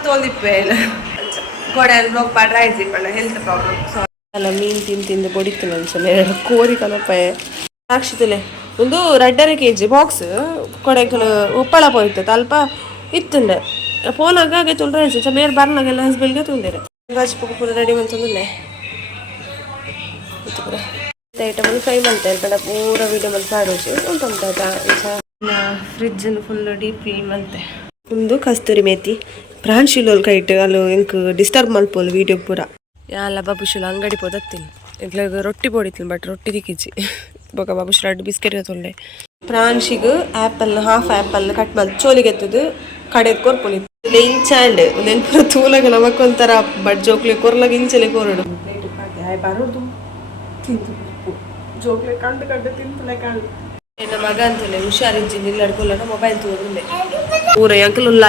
ತೋಲಿಪ್ಪೆ ಕೊಡೆ ಬ್ಲಾಗ್ ಪಾಡ್ರೆ ಆಯ್ತು health problem so ಅಲ್ಲ ಮೀನು ತಿಂದು ಬಡಿತು ಅನ್ಸಲ್ಲ ಎರಡು ಕೋರಿ ಕನಪಾಯ ಸಾಕ್ಷಿತಲೆ ಒಂದು 2.5 kg ಬಾಕ್ಸ್ ಕೊಡೆಕಲು ಉಪ್ಪಳ ಪೋಯ್ತು ಅಲ್ಪ ಇತ್ತುಂಡೆ ಫೋನಾಗ ಹಾಗೆ ತುಳ್ರೆ ಮೇರೆ ಬರ್ನಾಗೆಲ್ಲ ಹಸ್ಬೆಂಡ್ಗೆ ತುಂಡಿರೆ ಗಜ್ಪುಗ ಪೂರ ರೆಡಿ ಮಾಡ್ತಂದುಲ್ಲೆ ಪೂರ ಐಟಮ್ ಫ್ರೈ ಮಾಡ್ತಾರೆ ಬೇಡ ಪೂರ ವೀಡಿಯೋ ಮಾಡಿ ಪಾಡೋಸಿ ಉಂಟು ಫ್ರಿಜ್ ಫುಲ್ ಡೀಪ್ ಕ್ಲೀನ್ ಮಾಡ್ತೆ ಒಂದು ಕಸ್ತೂರಿ ಮೇತಿ ಪ್ರಾನ್ಶಿಲೋಲ್ ಕೈಟ್ ಅಲ್ಲಿ ಎಂಕ್ ಡಿಸ್ಟರ್ಬ್ ಮಲ್ಪೋಲ್ ವೀಡಿಯೋ ಪೂರ ಯಾಲ ಬಾಬುಶುಲ ಅಂಗಡಿ ಪೋದತ್ತಿಲ್ಲ ಇಟ್ಲಾಗ ರೊಟ್ಟಿ ಪೋಡಿತ್ತಿಲ್ಲ ಬಟ್ ರೊಟ್ಟಿ ದಿಕ್ಕಿಚ್ಚಿ ಬೊಕ ಬಾಬುಶುಲ 2 ಬಿಸ್ಕೆಟ್ ತೊಂಡೆ ಪ್ರಾನ್ಶಿಗ್ ಆ್ಯಪಲ್ ಹಾಫ್ ಆ್ಯಪಲ್ ಕಟ್ ಮಾಡಿ ಚೋಲಿಗೆ ಎತ್ತದು ಕಡೆದು ಕೊರ್ಪೊಲಿ ಇಂಚಾಂಡ್ ನೆನ್ಪುರ ತೂಲಾಗ ನಮಕೊಂಥರ ಬಟ್ ಜೋಕ್ಲೆ ಕೊರ್ಲಾಗ ಇಂಚಲೆ ಕೊರಡು ಬರೋದು ತಿಂತು ಜೋಕ್ಲೆ ಕಂಡು ತಿಂತಲೇ ಕಂಡು ನನ್ನ ಮಗ ಅಂತಲೇ ಹುಷಾರಿಜ್ಜಿಂದ ಇಲ್ಲ ಅಡ್ಕೊಳ್ಳೋಣ ಮೊಬೈಲ್ ತೋರುಂಡೆ ಪೂರ ಎಂಕಲುಲ್ಲ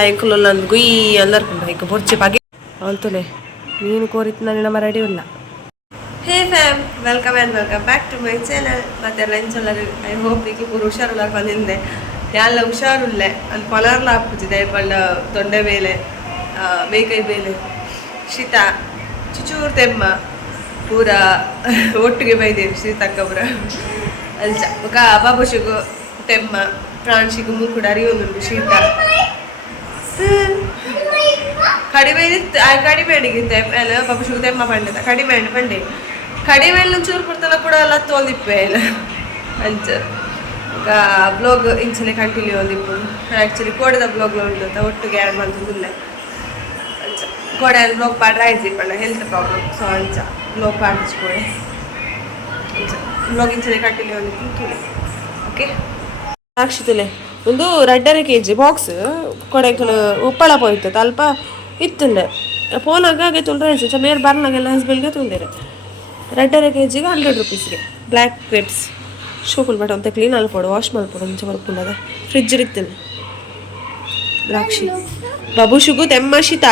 ಅಂದ್ ಗುಯ್ ಅಂದರ್ಕೊಂಡ ಈಗ ಬೊರ್ಚೆ ಪಾಗೆ ಅಂತಲೇ ನೀನು ಕೋರಿತ್ತು ನನ್ನ ನಮ್ಮ ರೆಡಿ ಇಲ್ಲ hey fam welcome back to my channel ಮತ್ತೆ ಲಂಚ್ ಎಲ್ಲ ಐ ಹೋಪ್ ಈಗ ಪೂರ ಹುಷಾರುಲ್ಲ ಬಂದಿದ್ದೆ ಎಲ್ಲ ಹುಷಾರುಲ್ಲೆ ಅಲ್ಲಿ ಪೊಲರ್ಲ ಹಾಕ್ಬಿಟ್ಟಿದೆ ಪಂಡ ತೊಂಡೆ ಬೇಲೆ ಬೇಕೈ ಬೇಲೆ ಶೀತ ಚುಚೂರು ತೆಮ್ಮ ಪೂರ ಒಟ್ಟಿಗೆ ಬೈದೇವಿ ಶೀತಕ್ಕ ಪೂರ ಅಲ್ಚ ಬೊಕ ಬಾಬುಶಿಗು ತೆಮ್ಮ ಪ್ರಾನ್ಶಿಗು ಮೂಕುಡ ಅರಿಯೋನು ಶೀತ ಕಡಿಮೆ ಅಡಿಗಿತ್ತೆ ಮೇಲೆ ಬಾಬುಶಿಗು ತೆಮ್ಮ ಪಂಡದ ಕಡಿಮೆ ಕಡಿಮೆ ಚೂರು ಕೊಡ್ತಲ್ಲ ಕೂಡ ಎಲ್ಲ ತೋಲಿಪ್ಪೆ ಇಲ್ಲ ಅಂಚ ಬ್ಲಾಗ್ ಇಂಚನೆ ಕಂಟಿನ್ಯೂ ಒಂದಿಪ್ಪು ಆ್ಯಕ್ಚುಲಿ ಕೋಡದ ಬ್ಲಾಗ್ಲ ಉಂಟು ಅಂತ ಒಟ್ಟಿಗೆ ಆ್ಯಡ್ ಮಾಡ್ತಿದ್ದಿಲ್ಲ ಅಂಚ ಕೋಡೆ ಬ್ಲಾಗ್ ಪಾಡ್ರೆ ಆಯ್ತು ಹೆಲ್ತ್ ಪ್ರಾಬ್ಲಮ್ ಸೊ ಅಂಚ ಬ್ಲಾಗ್ ಪಾಡಿಸ್ಕೊಡೆ ಬ್ಲಾಗ್ ಇಂಚನೆ ಕಂಟಿನ್ಯೂ ಒಂದಿಪ್ಪು ತುಳಿ ಓಕೆ ಸಾಕ್ಷಿತಲೆ ಒಂದು 2.5 kg ಬಾಕ್ಸ್ ಕೊಡೆಕಲು ಉಪ್ಪಳ ಪೋಯ್ತು ಅಲ್ಪ ಇತ್ತುಂಡೆ ಫೋನಾಗ ಹಾಗೆ ತುಳ್ರೆ ಮೇರೆ ಬರ್ನಾಗೆಲ್ಲ ಹಸ್ಬೆಂಡ್ಗೆ ತುಂಡಿರೆ 2.5 kg 100 rupeesಗೆ ಬ್ಲ್ಯಾಕ್ ಗ್ರೇಪ್ಸ್ ಶೋಕುಲ್ ಬಟ್ ಅಂತ ಕ್ಲೀನ್ ಅಲ್ಪೋಡು ವಾಶ್ ಮಾಡ್ಕೊಡು ಮುಂಚೆ ಬರ್ಕೊಂಡದ ಫ್ರಿಜ್ ಇರ್ತೇನೆ ದ್ರಾಕ್ಷಿ ಬಾಬುಶುಗು ತೆಮ್ಮ ಶೀತ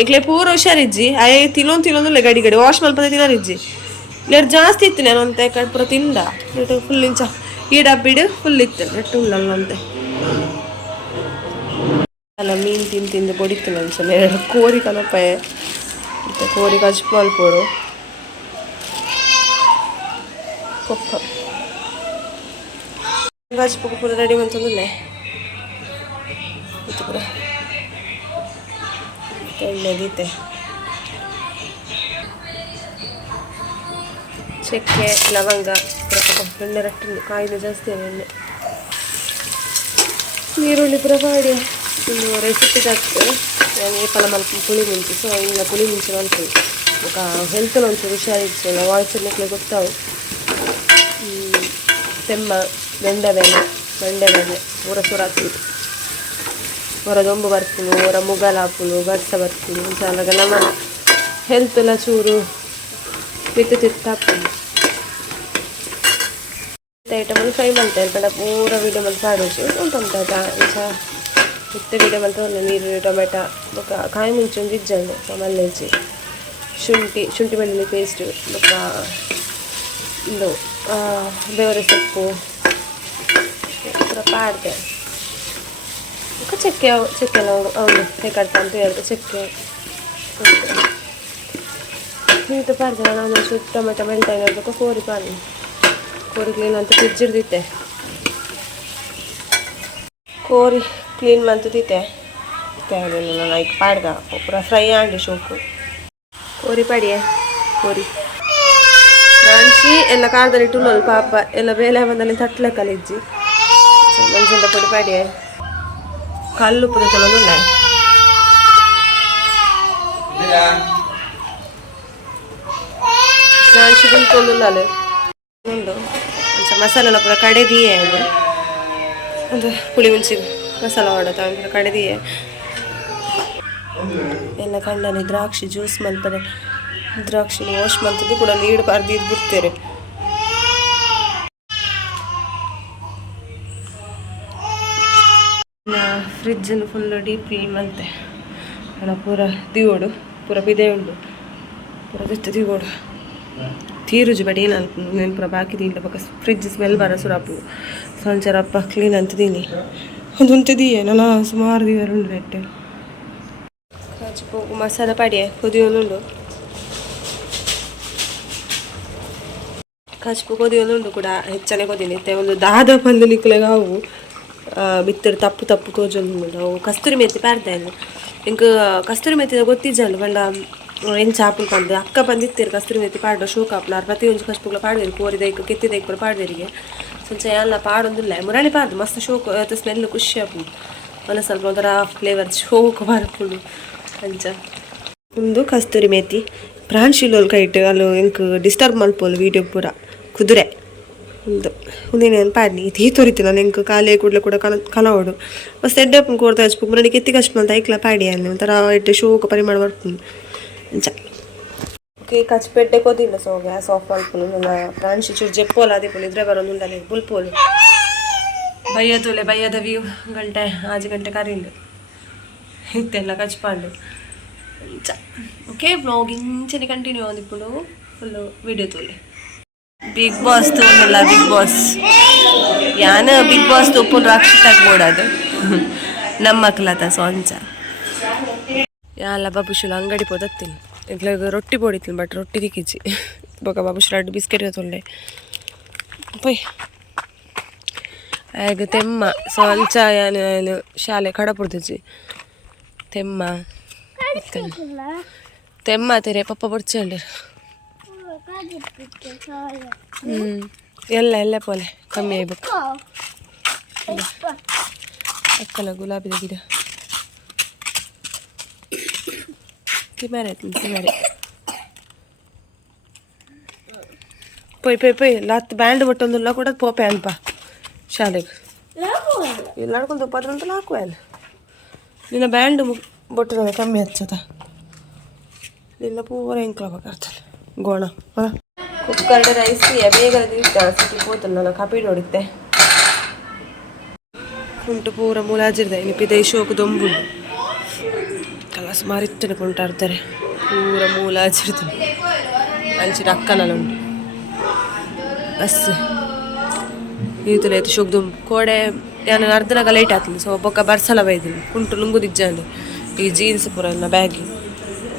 ಏಕ್ಲೆ ಪೂರ ಹುಷಾರಿಜ್ಜಿ ಅಯ್ಯ ತಿನ್ನೊಂದು ಗಡಿ ವಾಶ್ ಮಲ್ಪದೆ ತಿನ್ನರಿಜ್ಜಿ ಇಲ್ಲೆರಡು ಜಾಸ್ತಿ ಇತ್ತು ನಾನು ಅಂತ ಕಡೆ ಪೂರ ತಿಂದ ಫುಲ್ ಇಂಚ ಈ ಡಬ್ಬಿಡು ಫುಲ್ ಇತ್ತು ನೆಟ್ಟು ಉಳ್ಳಲ್ಲಂತೆ ಅಲ್ಲ ಮೀನು ತಿಂದು ಬಡಿತು ಅನ್ಸಲ್ಲ ಎರಡು ಕೋರಿ ಕನಪಾಯ ಮತ್ತು ಕೋರಿ ಗಜ್ಪು ಮಲ್ಪೋಡು ಕೊಪ್ಪ ಗಜ್ಪುಗ ಪೂರ ರೆಡಿ ಮಾಡ್ತಂದುಲ್ಲೆ ಇದು ಪೂರ ಎಣ್ಣೆ ಗೀತೆ ಚಕ್ಕೆ ಲವಂಗ ಎಣ್ಣೆ ರಟ್ಟು ಕಾಯಿಲೆ ಜಾಸ್ತಿ ಎಣ್ಣೆ ನೀರುಳ್ಳಿ ಪೂರ ಮಾಡಿ ಒಂದು ರೆಸಿಪಿ ಜಾಗ್ತದೆ ನಾನು ಏಪಲ ಮಲ್ಪ ಪುಳಿ ಮುಂಚೆ ಸೊ ಇಲ್ಲ ಪುಳಿ ಮುಂಚೆ ಮಲ್ಪಿ ಹೆಲ್ತ್ ಒಂಚೂರು ಹುಷಾರಿಲ್ಲ ವಾಯ್ಸ್ ಎಣ್ಣೆಕ್ಲೆ ಗೊತ್ತಾವು ತೆಮ್ಮ ಮಂಡೆ ಬೇನೆ ಊರ ಸುರಾತಿ ಊರ ದೊಂಬು ಬರ್ತೀನಿ ಊರ ಮುಗಲ್ ಹಾಪುನು ಗಡ್ಸ ಬರ್ತೀನಿ ಇಂಚಾಲಾಗ ನಮ್ಮ ಹೆಲ್ತ್ ಎಲ್ಲ ಚೂರು ತಿತ್ತು ಹಾಕ್ತೀನಿ ಐಟಮ್ ಫ್ರೈ ಮಾಡ್ತೇನೆ ಬೇಡ ಪೂರ ವೀಡಿಯೋ ಮಾಡಿ ಪಾಡೋಸಿ ಉಂಟು ಇಂಚ ಮಿತ್ತ ವೀಡಿಯೋ ಮಾಡ್ತಾರೆ ನೀರು ಟೊಮೆಟೊ ಬೊಕ್ಕ ಕಾಯಿ ಮುಂಚೆ ಒಂದು ಇಜ್ಜಂಡು ಮಲ್ಲೆಜ್ಜಿ ಶುಂಠಿ ಬೆಳ್ಳುಳ್ಳಿ ಪೇಸ್ಟು ಬೊಕ್ಕ ಇದು ಬೇವರೆ ಸೊಪ್ಪು ಪೂರ ಪಾಡ್ದೆ ಚಕ್ಕೆ ಎಲ್ಲ ಅವನು ಬೇಕಾಡ್ತ ಅಂತ ಹೇಳಿದೆ ಚಕ್ಕೆ ನೀಟು ಪಾಡ್ದೆ ನಾನು ಟೊಮೆಟೊ ಮೆಲ್ಟ ಏನಾಗಬೇಕು ಕೋರಿ ಕ್ಲೀನ್ ಅಂತ ಫ್ರಿಜ್ ಇರ್ದಿತ್ತೆ ಕೋರಿ ಕ್ಲೀನ್ ಮಾಡ್ತಿದ್ದೆ ನಾನು ಈಗ ಪಾಡ್ಗ ಪೂರ ಫ್ರೈ ಆಂಡಿ ಶೋಕು ಕೋರಿ ಪಾಡಿಯೇ ಕೋರಿ ನಾನ್ಸಿ ಎಲ್ಲ ಕಾರದಲ್ಲಿ ಇಟ್ಟು ಪಾಪ ಎಲ್ಲ ಬೇಲೆ ಬಂದಲ್ಲಿ ತಟ್ಲೆ ಕಲಿಜ್ಜಿ ಮೆಣಸಿನ ಪುಡಿ ಪಾಡಿಯೇ ಕಲ್ಲು ಪುಡಿ ತಗೊಂಡುಲ್ಲ ನಾನ್ಸಿ ಕುಂತ್ಕೊಂಡುಲ್ಲ ಉಂಡು ಮಸಾಲೆ ಎಲ್ಲ ಪೂರ ಕಡೆದಿಯೇ ಅದು ಪುಳಿ ಮುಂಚಿಗೆ ಮಸಾಲ ಮಾಡೋದು ಪೂರ ಕಡೆದಿಯೇ ಎಲ್ಲ ಕಂಡನೆ ದ್ರಾಕ್ಷಿ ಜ್ಯೂಸ್ ಮಲ್ಪದೆ ದ್ರಾಕ್ಷಿ ವಾಶ್ ಮಾಡ್ತಿದ್ದು ಕೂಡ ನೀರು ಬರ್ದು ಇದು ಬಿಡ್ತೇವೆ ಫ್ರಿಜ್ ಫುಲ್ ಡೀಪ್ ಕ್ಲೀನ್ ಮಾಡ್ತೆ ಅಲ್ಲ ಪೂರ ದಿಗೋಡು ಪೂರ ಬಿದೆ ಉಂಡು ಪೂರ ಬಿತ್ತು ದಿಗೋಡು ತೀರುಜು ಬಡಿ ಏನು నేను ಪೂರ ಬಾಕಿದಿಲ್ಲ ಪಕ್ಕ ಫ್ರಿಜ್ ಸ್ಮೆಲ್ ಬರ ಸುರಾಪು ಸಂಚಾರಪ್ಪ ಕ್ಲೀನ್ ಅಂತಿದ್ದೀನಿ ಅದು ಉಂತಿದೀಯೇ ನಾನು ಸುಮಾರು ದಿನ ಉಂಡು ನೆಟ್ಟೆ ಕಾಚಿಪು ಮಸಾಲ ಪಡಿಯೆ ಕುದಿಯೋನುಂಡು ಕಾಚಿಪು ಕುದಿಯೋನುಂಡು ಕೂಡ ಹೆಚ್ಚನೆ ಕುದಿನಿತ್ತೆ ಒಂದು ದಾದ ಪಂದು ನಿಕ್ಲೆಗ ಅವು ಬಿತ್ತರು ತಪ್ಪು ತಪ್ಪು ತೋಜೊಂದು ನಾವು ಕಸ್ತೂರಿ ಮೆತ್ತಿ ಪಾಡ್ದೆ ಇಂಕ ಕಸ್ತೂರಿ ಮೆತ್ತಿದ ಗೊತ್ತಿಜ್ಜಂಡು ಬಂಡ ಏನು ಚಾಪುಲ್ ಪಂದು ಅಕ್ಕ ಬಂದಿತ್ತೇರು ಕಸ್ತೂರಿ ಮೆತ್ತಿ ಪಾಡ್ಡ ಶೋಕ ಅಪ್ನಾರು ಪ್ರತಿಯೊಂದು ಕಷ್ಟಪುಗಳ ಪಾಡ್ವೇರು ಕೋರಿದೈಕ್ ಕೆತ್ತಿದೈಕ್ ಪೂರ ಪಾಡ್ವೇರಿಗೆ ಸಂಚ ಎಲ್ಲ ಪಾಡೊಂದಿಲ್ಲ ಮುರಾಳಿ ಪಾಡ್ದು ಮಸ್ತ್ ಶೋಕ ಸ್ಮೆಲ್ ಖುಷಿ ಆಪು ಒಂದು ಸ್ವಲ್ಪ ಒಂಥರ ಫ್ಲೇವರ್ ಶೋಕ ಬರ್ಪುಂಡು ಅಂಚ ಒಂದು ಕಸ್ತೂರಿ ಮೇತಿ ಪ್ರಾನ್ಶಿಲೋಲ್ ಕೈಟ್ ಅಲ್ಲೂ ಎಂಕ್ ಡಿಸ್ಟರ್ಬ್ ಮಲ್ಪೋಲು ವೀಡಿಯೋ ಪೂರ ಕುದುರೆ ಒಂದು ಒಂದೇನೇನು ಪಾಡ್ನಿ ಇದು ತೋರಿತಿಲ್ಲ ಎಂಕ್ ಕಾಲೇ ಕೂಡಲೇ ಕೂಡ ಕಲವಡು ಮಸ್ತ್ ಎಡ್ಡಪ್ಪನ ಕೋರ್ತಾ ಹಚ್ಬೇಕು ಮುರಾಳಿ ಕೆತ್ತಿ ಕಷ್ಟ ಅಂತ ಐಕ್ಲ ಪಾಡಿ ಅಲ್ಲಿ ಒಂಥರ ಎಡ್ಡೆ ಶೋಕ ಪರಿಮಾಣ ಬರ್ಪುಂಡು ಅಂಚ ಓಕೆ ಕಚ್ಪೆಡ್ಡೆ ಕೊದಿಲ್ಲ ಸೊ ಗ್ಯಾಸ್ ಆಫ್ ಮಲ್ಪುನು ನನ್ನ ಪ್ರಾನ್ಶಿ ಚೂರು ಜೆಪ್ಪೋಲ ಅದೇ ಪೋಲು ಇದ್ರೆ ಬರೋದು ಉಂಡಲೆ ಬುಲ್ಪೋಲು ಬಯ್ಯದೋಲೆ ಬಯ್ಯದ ವ್ಯೂ ಗಂಟೆ 5 ಗಂಟೆ ಕರೀಂಡು ಇತ್ತೆಲ್ಲ ಕಚ್ಪಾಂಡು ಅಂಚ ಓಕೆ ವ್ಲಾಗ್ ಇಂಚನೆ ಕಂಟಿನ್ಯೂ ಆದಿಪ್ಪುಡು ಫುಲ್ಲು ವಿಡಿಯೋ ತೋಲೆ ಬಿಗ್ ಬಾಸ್ ತೋನಲ್ಲ ಬಿಗ್ ಬಾಸ್ ಯಾನ ಬಿಗ್ ಬಾಸ್ ತೋಪುನ್ ರಾಕ್ಷಿತಾಗ ಬೋಡದು ನಮ್ಮ ಮಕ್ಕಳತ ಸೊಂಚ ಯಾಲ ಬಾಬುಶುಲ ಅಂಗಡಿ ಪೋದತ್ತಿಲ್ಲ ಇಟ್ಲಾಗ ರೊಟ್ಟಿ ಪೋಡಿತ್ತಿಲ್ಲ ಬಟ್ ರೊಟ್ಟಿ ದಿಕ್ಕಿಚ್ಚಿ ಬೊಕ ಬಾಬುಶುಲ ಅಡ್ಡು ಬಿಸ್ಕೆಟ್ ತೊಂಡೆ ಪೊಯ್ ಆಗ ತೆಮ್ಮ ಸೊಂಚ ಯಾನು ಶಾಲೆ ಕಡಪುಡ್ತಿಜ್ಜಿ ತೆಮ್ಮ ತೆಮ್ಮ ತೆರೆ ಪಪ್ಪ ಬಡ್ಚಂಡ್ರ ಎಲ್ಲ ಎಲ್ಲ ಪೋಲೆ ಕಮ್ಮಿ ಆಗ್ಬೇಕು ಅಕ್ಕಲ ಗುಲಾಬಿದ ಗಿಡ ತಿಮಾರೆ ತಿಮಾರೆ ಪೊಯ್ ಪೊಯ್ ಪೊಯ್ ಲಾತ್ ಬ್ಯಾಂಡ್ ಬಟ್ಟೊಂದುಲ್ಲ ಕೂಡ ಪೋಪೆ ಅಲ್ಪ ಶಾಲೆಗೆ ಇಲ್ಲಿ ನಡ್ಕೊಂಡು ಉಪ್ಪದ್ರಂತಲ್ಲ ಹಾಕುವ ಅಲ್ಲ ನಿನ್ನ ಬ್ಯಾಂಡ್ ಬೊಟ್ಟದ ಕಮ್ಮಿ ಹಚ್ಚದ ನಿನ್ನ ಪೂರ ಎಂಕ್ಲಬೇಕಾಗ್ತದೆ ಗೋಣ ಕುಕ್ಕರ್ಡ್ ರೈಸ್ ಬೇಗ ಸಿಟಿ ಹೋತಲ್ಲ ಕಾಪಿ ನೋಡಿದ್ದೆ ಉಂಟು ಪೂರ ಮೂಲಾಜಿರ್ದೆ ನಿಪ್ಪಿದೆ ಶೋಕು ದೊಂಬುಂಡು ಕಲಸ ಮಾರಿತ್ತನೆ ಕೊಂಟಾಡ್ತಾರೆ ಪೂರ ಮೂಲಾಜಿರ್ದು ಅಂಚಿನ ಅಕ್ಕನಲ್ಲ ಉಂಟು ಬಸ್ ಈತಲೆ ಐತೆ ಶೋಕ್ ದುಂಬು ಕೋಡೆ ನಾನು ಅರ್ಧನಾಗ ಲೈಟ್ ಆಗ್ತದೆ ಸೊ ಬೊಕ್ಕ ಬರ್ಸಲ ಬೈದಿನಿ ಕುಂಟು ಲುಂಗುದಿಜ್ಜಂಡು ಈ ಜೀನ್ಸ್ ಪೂರ ನನ್ನ ಬ್ಯಾಗಿ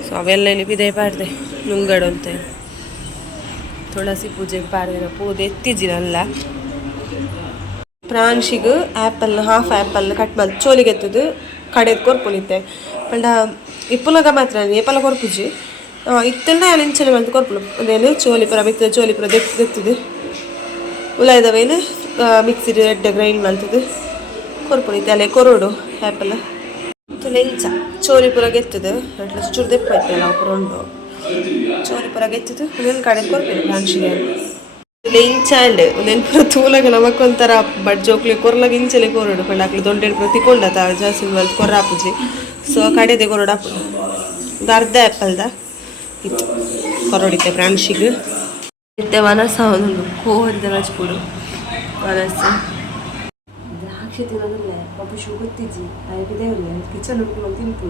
ಸೊ ಅವೆಲ್ಲ ಬಿದೆ ಪಾಡ್ದೆ ನುಂಗಡು ಅಂತ ತುಳಸಿ ಪೂಜೆಗೆ ಪಾಡ್ದೆ ಪೂಜೆ ಎತ್ತಿಜಿನಲ್ಲ ಪ್ರಾನ್ಶಿಗೆ ಆ್ಯಪಲ್ ಹಾಫ್ ಆ್ಯಪಲ್ ಕಟ್ ಮಾಡಿ ಚೋಲಿಗೆ ಎತ್ತದು ಕಡೆದು ಕೊರ್ಪುನಿತ್ತೆ ಪಂಡ ಇಪ್ಪುಲಗ ಮಾತ್ರ ಏಪಲ ಕೊರ್ಪುಜಿ ಇತ್ತೆಲ್ಲ ಇಂಚನೆ ಬಂತು ಕೊರ್ಪುಲು ಅದೇನು ಚೋಲಿಪುರ ಬಿತ್ತದ ಚೋಲಿಪುರ ದೆತ್ತದು ಉಲಾಯ್ದವೇನು ಮಿಕ್ಸಿ ರೆಡ್ ಗ್ರೈಂಡ್ ಮಾಡ್ತದೆ ಕೊರ್ಪುನಿತ್ತೆ ಅಲ್ಲೇ ಕೊರೋಡು ಆ್ಯಪಲ್ ಲೆಂಚ ಚೋಲಿಪುರ ಗೆತ್ತದು ಅಟ್ಲ ಚೂರು ದೆಪ್ಪ ಐತಲ್ಲ ಅವು ಉಂಡು ಚೋಲಿಪುರ ಗೆತ್ತದು ಒಂದೊಂದು ಕಡೆ ಕೊರ್ಪೇನೆ ಪ್ರಾನ್ಶಿಗೆ ಲೆಂಚಾಂಡ್ ಒಂದೇನು ಪುರ ತೂಲಾಗ ನಮಕೊಂಥರ ಬಡ್ ಜೋಕ್ಲಿ ಕೊರ್ಲಾಗ ಇಂಚಲೆ ಕೊರೋಡು ಪಂಡ ಹಾಕ್ಲಿ ದೊಡ್ಡ ಪ್ರತಿಕೊಂಡತ ಜಾಸ್ತಿ ಮಲ್ತು ಕೊರ್ರಾಪುಜಿ ಸೊ ಕಡೆದೆ ಕೊರೋಡು ಹಾಪು ಒಂದು ಅರ್ಧ ಆ್ಯಪಲ್ದ ಇತ್ತು ಕೊರೋಡಿತ್ತೆ ಪ್ರಾನ್ಶಿಗೆ ಇತ್ತೆ ವನಸ ಒಂದು ಕೋರಿದ ಹಚ್ಕೊಡು ವನಸ ದ್ರಾಕ್ಷಿ ತಿನ್ನೋದಿಲ್ಲ ಪಾಪು ಶೂ ಗೊತ್ತಿಜ್ಜಿ ಆಯ್ಕಿದೆ ಅವ್ರಿಗೆ ಕಿಚನ್ ಉಟ್ಕೊಂಡು ತಿಂತು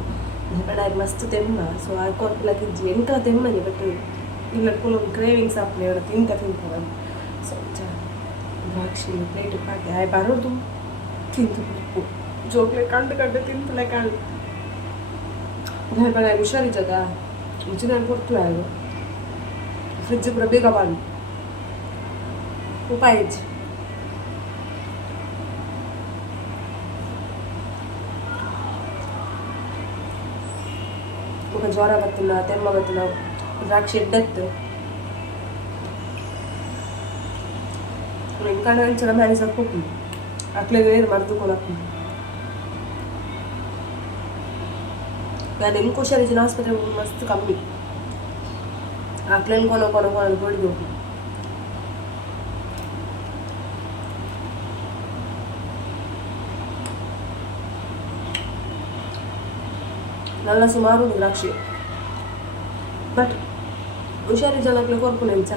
ಬಟ್ ಆಯ್ತು ಮಸ್ತ್ ತೆಮ್ಮ ಸೊ ಆ ಕೊರ್ಪಿಲಕ್ಕಿಜ್ಜಿ ಎಂಕ ತೆಮ್ಮನೆ ಬಟ್ ಇಲ್ಲ ಒಂದು ಕ್ರೇವಿಂಗ್ಸ್ ಹಾಕ್ಲಿ ಅವರ ತಿಂತಾರೆ ಸೊ ದ್ರಾಕ್ಷಿ ಪ್ಲೇಟ್ ಹಾಕಿ ಆಯ್ ಬರೋದು ತಿಂತು ಉಪ್ಪು ಜೋಕ್ಲೆ ಕಂಡು ಕಂಡು ತಿಂತಲೇ ಕಾಣು ಬೇಡ ಹುಷಾರಿದ್ದದ ಮುಂಚೆ ನಾನು ಕೊಡ್ತೀವಿ ಅದು ಫ್ರಿಜ್ ಪೂರ ಬೇಗ ಬಂದು ಉಪಾಯಿಜ್ಜಿ ಮುಖ ಜ್ವರ ಬರ್ತಿಲ್ಲ ತೆಮ್ಮ ಬರ್ತಿಲ್ಲ ದ್ರಾಕ್ಷಿ ಎಡ್ಡೆತ್ತು ಇಂಕಣ ಅಂಚನ ಮ್ಯಾನೇಜ್ ಹಾಕ್ಬೇಕು ಅಕ್ಲೆಗೆ ನೀರು ಮರ್ದುಕೊಳಕ್ಕೆ ನಾನು ಹೆಂಗೆ ಹುಷಾರಿದ್ದೀನಿ ಆಸ್ಪತ್ರೆ ಮಸ್ತ್ ಕಮ್ಮಿ ಅಕ್ಲೇನು ಕೊನೋ ಹೊಡಿದು നല്ല ಸುಮಾರು ದ್ರಾಕ್ಷಿ ಬಟ್ ಹುಷಾರಿ ಜನಕ್ಕೆ ಕೊರ್ಪುನೆ ಇಂಚ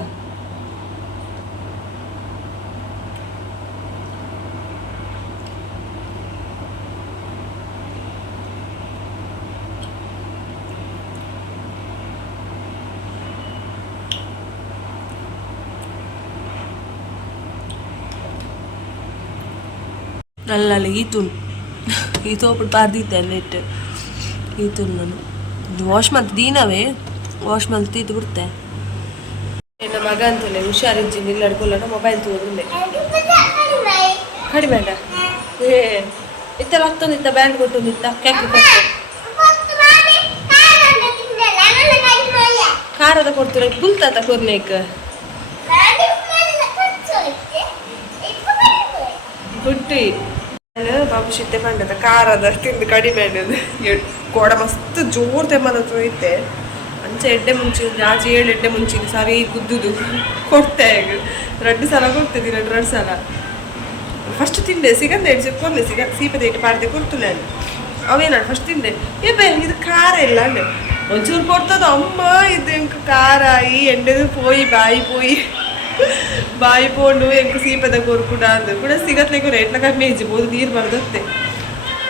ಅಲ್ಲ ಈತುನ್ ಈ ತೋಪು ಪಾರ್ದಿದ್ದೆ ನೆಟ್ಟು ಈತುನ್ ನಾನು ಇದು ವಾಶ್ ಮಾಡ್ತು ದೀನವೇ ವಾಶ್ ಮಾಡ್ತು ಇದು ಬಿಡ್ತೆ ನನ್ನ ಮಗ ಅಂತಲೇ ಹುಷಾರಿಜ್ಜಿ ನಿಲ್ಲಡ್ಕೊಳ್ಳೋಣ ಮೊಬೈಲ್ ತೋರುಂಡೆ ಕಡಿಮೆ ಏ ಇತ್ತಲ್ಲ ಹತ್ತೊಂದಿತ್ತ ಬ್ಯಾಂಡ್ ಕೊಟ್ಟೊಂದಿತ್ತ ಕ್ಯಾಕ್ ಕೊಟ್ಟು ಖಾರದ ಕೊಡ್ತೀರ ಪುಲ್ತಾತ ಕೊರ್ನೇಕ್ ಗುಟ್ಟಿ ಬಾಬು ಶಿತ್ತೆ ಪಂಡದ ಖಾರದ ತಿಂದು ಕಡಿಮೆ ಕೋಡ ಮಸ್ತ್ ಜೋರ್ ತೆಮ್ಮನ ಐತೆ ಅಂಚೆ ಎಡ್ಡೆ ಮುಂಚೆ ಜಾಜಿ 7 ಎಡ್ಡೆ ಮುಂಚಿನ ಸರಿ ಗುದ್ದುದು ಕೊಡ್ತೆ ಈಗ 2 ಸಲ ಕೊಡ್ತೇನೆ 2 ಸಲ ಫಸ್ಟ್ ತಿಂದೆ ಸಿಗಂದೆ ಕೊರ್ಲೆ ಸೀಪದ ಇಟ್ಟು ಪಾಡ್ದೆ ಕೊಡ್ತು ನಾನು ಅವೇನಾಡು ಫಸ್ಟ್ ತಿಂದೆ ಏ ಇದು ಖಾರ ಇಲ್ಲ ಅಂಡೆ ಒಂಚೂರು ಕೊಡ್ತದ ಅಮ್ಮ ಇದು ಎಂಕ ಖಾರ ಈ ಎಣ್ಣೆದು ಪೋಯಿ ಬಾಯಿ ಪೋಂಡು ಎಂಕ ಸೀಪದ ಕೊರ್ಕುಡ ಅಂದ ಕೂಡ ಸಿಗತ್ಲೆಗೂ ರೇಟ್ನ ಕಮ್ಮಿ ಹೆಚ್ಚಬಹುದು ನೀರು ಬರ್ದತ್ತೆ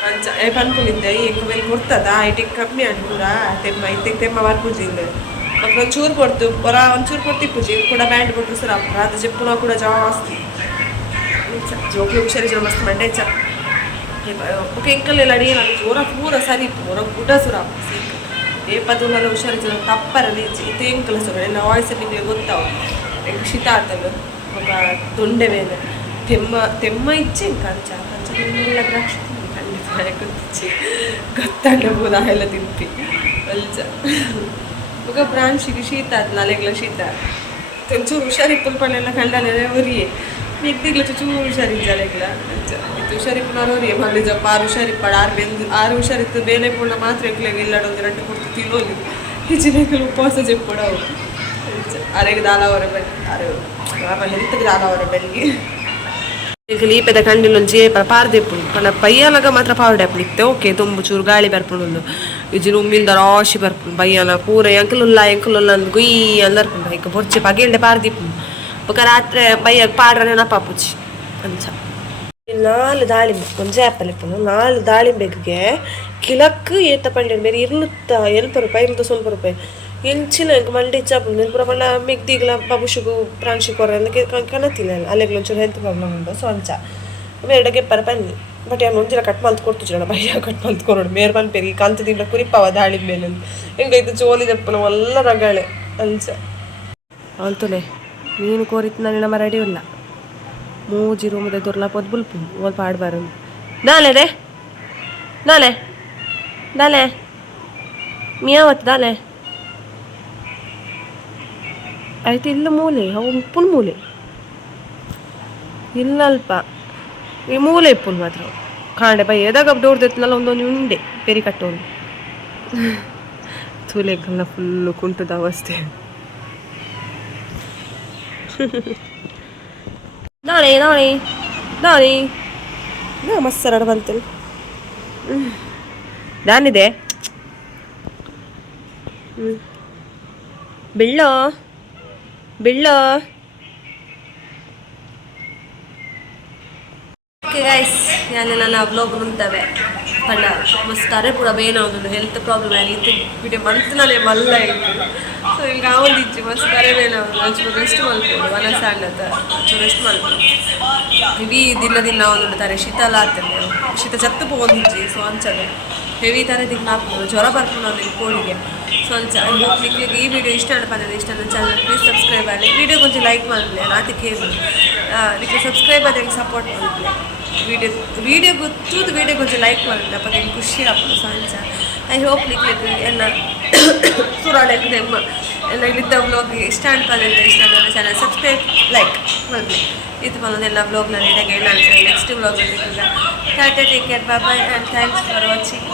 ಅಂಚ ಪನ್ಪುಲಿದ್ದೆ ಎಂಕ ಮೇಲೆ ಕೊಡ್ತದ ಐಟಿಗೆ ಕಮ್ಮಿ ಆಡು ಕೂಡ ತೆಮ್ಮ ಇತ್ತಿಗೆ ತೆಮ್ಮ ಬರ್ಪುಜಿಂದ ಮಕ್ಕಳು ಒಂಚೂರು ಕೊಡ್ತು ಒಂಚೂರು ಕೊಡ್ತಿ ಪೂಜಿ ಕೂಡ ಬ್ಯಾಂಡ್ ಕೊಟ್ಟರು ಸರ್ ಅದು ಚೆಪ್ಪುನ ಕೂಡ ಜಾಸ್ತಿ ಜೋಕ್ಲಿ ಹುಷಾರಿ ಜನ ಮಸ್ತ್ ಮಂಡೆ ಚ ಓಕೆ ಎಂಕಲ್ಲೆಲ್ಲ ಅಡಿಗೆ ನಾನು ಜೋರ ಪೂರ ಸರಿ ಪೂರ ಗುಡ ಸುರ ಸೀಕ್ ಏಪದೂಲೆಲ್ಲ ಹುಷಾರಿ ಜನ ತಪ್ಪರಲ್ಲಿ ಇದು ಎಂಕಲ ಸುರ ಎಲ್ಲ ವಾಯ್ಸ್ ನಿಮಗೆ ಗೊತ್ತಾವು ಶೀತ ಆತಲ್ಲ ఒక ದೊಂಡೆ ಮೇಲೆ ತೆಮ್ಮ ಇಚ್ಚಿ ಕಂಚ ಎಲ್ಲ ದ್ರಾಕ್ಷಿ ತಿಂದು ಖಂಡಿತ ಗೊತ್ತಿಚ್ಚಿ ಗೊತ್ತಾಗಬಹುದು ಎಲ್ಲ ತಿಂತಿ ಅಲ್ಚ ఒక ಬ್ರಾಂಚಿಗೆ ಶೀತ ಆಯ್ತು ನಾಳೆಗಳ ಶೀತ ಒಂಚೂರು ಹುಷಾರಿಪ್ಪಲ್ ಪಳ್ಳೆಲ್ಲ ಕಂಡಾಲೆಲ್ಲ ಒರಿಯೇ ಮಿಗ್ದಿಗ್ಲ ಚೂರು ಹುಷಾರಿಜ್ಜಾಲೆಗ್ಲ ಇದು ಹುಷಾರಿಪ್ಪನಾರು ಒರಿಯೇ ಮಲ್ಲಿ ಜಪ್ಪ 6 ಹುಷಾರಿಪ್ಪಾಡು 6 ಹುಷಾರಿತ್ತು ಬೇಲೆ ಪೂರ್ಣ ಮಾತ್ರ ಎಗ್ಲೆಗೆ ಇಲ್ಲಾಡೊಂದು 2 ಕೊಡ್ತು ತಿನ್ನೋದು ಹಿಜಿನೆಗಳು ಉಪವಾಸ ಚೆಪ್ಪಡವು ಅರೆಗೆ ದಾಲವರ ಬೆಲ್ಲಿ ಅರೆ ಹೆಲ್ತ್ಗೆ ದಾಲವರ ಬೆಲ್ಲಿಗೆ ಈಗ ಲೀಪೆದ ಕಂಡಿಲ್ಲ ಜೇಪ ಪಾರ್ದೆಪ್ಪು ಪಂಡ ಬಯ್ಯಾಲಗ ಮಾತ್ರ ಪಾವಡೆ ಇತ್ತೆ ಓಕೆ ತುಂಬು ಚೂರು ಗಾಳಿ ಬರ್ಪುಂಡು ಇಜಿನ ಉಮ್ಮಿಂದ ರಾಶಿ ಬರ್ಪುಂಡು ಬಯ್ಯಾಲ ಪೂರ ಎಂಕಲುಲ್ಲ ಅಂದ್ ಗುಯ್ ಅಂದರ್ಪುಂಡು ಈಗ ಬೊರ್ಚೆ ಪಗೇಳ್ಡೆ ಪಾರ್ದಿಪ್ಪು ಬೊಕ ರಾತ್ರಿ ಬಯ್ಯಾಗ ಪಾಡ್ರೆ ನೆನಪಾಪುಜಿ ಅಂಚ 4 ದಾಳಿಂಬೆ ಒಂದು ಆ್ಯಪಲ್ 4 ದಾಳಿಂಬೆಗೆ ಕಿಲಕ್ ಏತ ಪಂಡೆ ಬೇರೆ ಇರ್ಲುತ್ತ ₹1 ಇರ್ಲುತ್ತ ಸ್ವಲ್ಪ ರೂಪಾಯಿ ಎಂಚಿನ ಮಂಡಿ ಚಾಪು నేను ಪುರ ಪಂಡ ಮಿಗ್ದಿಗ್ಲ ಬಾಬುಶುಗು ಪ್ರಾಂಶಿ ಕೊರ ಕನತಿಲ್ಲ ಅಲ್ಲೆಗ್ಲ ಒಂಚೂರು ಹೆಲ್ತ್ ಪ್ರಾಬ್ಲಮ್ ಉಂಟು ಸೊ ಅಂಚ ಬೇಡಗೆ ಪರ ಬನ್ನಿ ಬಟ್ ಏನು ಒಂದಿನ ಕಟ್ ಮಲ್ತು ಕೊಡ್ತು ಜನ ಬಯ್ಯ ಕಟ್ ಮಲ್ತು ಕೊರೋಡು ಮೇರ್ ಬಂದು ಪೆರಿ ಕಂತು ತಿಂಡ ಕುರಿಪಾವ ದಾಳಿಂಬೆಲೆ ಹೆಂಗ ಇದು ಜೋಲಿ ದಪ್ಪನ ಒಲ್ಲ ರಗಳೆ ಅಂಚ ಅಂತಲೇ ನೀನು ಕೋರಿತ್ತು ನಾನು ನಮ್ಮ ರೆಡಿ ಇಲ್ಲ ಮೂಜಿ ರೂಮದ ದೊರ್ಲ ಪೊದ್ ಬುಲ್ಪು ಒಂದು ಪಾಡ್ಬಾರ ದಾಲೆ ಮಿಯಾವತ್ತು ದಾಲೆ ಆಯ್ತು ಇಲ್ಲ ಮೂಲೆ ಅವು ಉಪ್ಪುನ ಮೂಲೆ ಇಲ್ಲ ಅಲ್ಪ ಈ ಮೂಲೆ ಇಪ್ಪುನ್ ಮಾತ್ರ ಕಾಂಡೆ ಬೈ ಎದಾಗ ದೊಡ್ಡದೆತ್ತನಲ್ಲ ಒಂದೊಂದು ಉಂಡೆ ಪೆರಿ ಕಟ್ಟೋನು ತೂಲೆಗೆಲ್ಲ ಫುಲ್ಲು ಕುಂಟದ ಅವಸ್ಥೆ ನಾಳೆ ಮಸ್ಸರಡು ಬಂತು ನಾನಿದೆ ಬೆಳ್ಳೋ ಓಕೆ ಗೈಸ್ ಯಾನೆಲ್ಲ ವ್ಲಾಗ್ ಉಂಟವೆ ಪಂಡ ಮಸ್ತಾರೆ ಪೂರ ಬೇನ ಒಂದು ಹೆಲ್ತ್ ಪ್ರಾಬ್ಲಮ್ ಆಗಿತ್ತು ವಿಡಿಯೋ ಮಂತ್ನಾಲೆ ಮಲ್ಲ ಇತ್ತು ಸೊ ಈಗ ಒಂದಿಜ್ಜಿ ಮಸ್ತಾರೆ ಬೇನ ಒಂಚೂರು ರೆಸ್ಟ್ ಮಾಡ್ಕೊಂಡು ಮನಸ್ಸಾಗ್ಲತ್ತ ಒಂಚೂರು ರೆಸ್ಟ್ ಮಾಡ್ಕೊಂಡು ಹೆವಿ ದಿನ ಒಂದು ತಾರೆ ಶೀತಲ ಆಗ್ತದೆ ಶೀತ ಚತ್ತು ಹೋಗಿಜ್ಜಿ ಸೊ ಅಂಚದೆ ಹೆವಿ ತಾರೆ ದಿನ ಹಾಕ್ಬೋದು ಜ್ವರ ಬರ್ಕೊಂಡು ಅವ್ರಿಗೆ ಕೋಳಿಗೆ ಸೊ ಅಂಚ ನಿಮಗೆ ಈ ವಿಡಿಯೋ ಇಷ್ಟ ಅನ್ಪಂದ್ರೆ ಇಷ್ಟ ನನ್ನ ಚಾನಲ್ ಪ್ಲೀಸ್ ಸಬ್ಸ್ಕ್ರೈಬ್ ಆಗಲಿ ವಿಡಿಯೋ ಕೊಂಚ ಲೈಕ್ ಮಾಡಲಿ ನಾತಿಗೆ ನಿಮಗೆ ಸಬ್ಸ್ಕ್ರೈಬ್ ಆಗಿ ಸಪೋರ್ಟ್ ಮಾಡಲಿ ವಿಡಿಯೋ ಗೊತ್ತೂದು ವಿಡಿಯೋ ಕೊಂಚ ಲೈಕ್ ಮಾಡಲಿ ಅಪ್ಪ ನಿಮ್ಗೆ ಖುಷಿ ಆಗ್ಬೋದು ಸೊ ಅಂಚ ಐ ಹೋಪ್ ನಿಮಗೆ ಎಲ್ಲ ಸುರಾಡಕ್ಕೆ ನಿಮ್ಮ ಎಲ್ಲ ಇಲ್ಲಿದ್ದ ವ್ಲಾಗ್ ಇಷ್ಟ ಅನ್ಪಂದ್ರೆ ಇಷ್ಟ ನನ್ನ ಚಾನಲ್ ಸಬ್ಸ್ಕ್ರೈಬ್ ಲೈಕ್ ಮಾಡಲಿ ಇದು ಬಂದೆಲ್ಲ ವ್ಲಾಗ್ನ ನೀಟಾಗಿ ಹೇಳಿ ನೆಕ್ಸ್ಟ್ ವ್ಲಾಗ್ ಟಾಟಾ take care bye and thanks for watching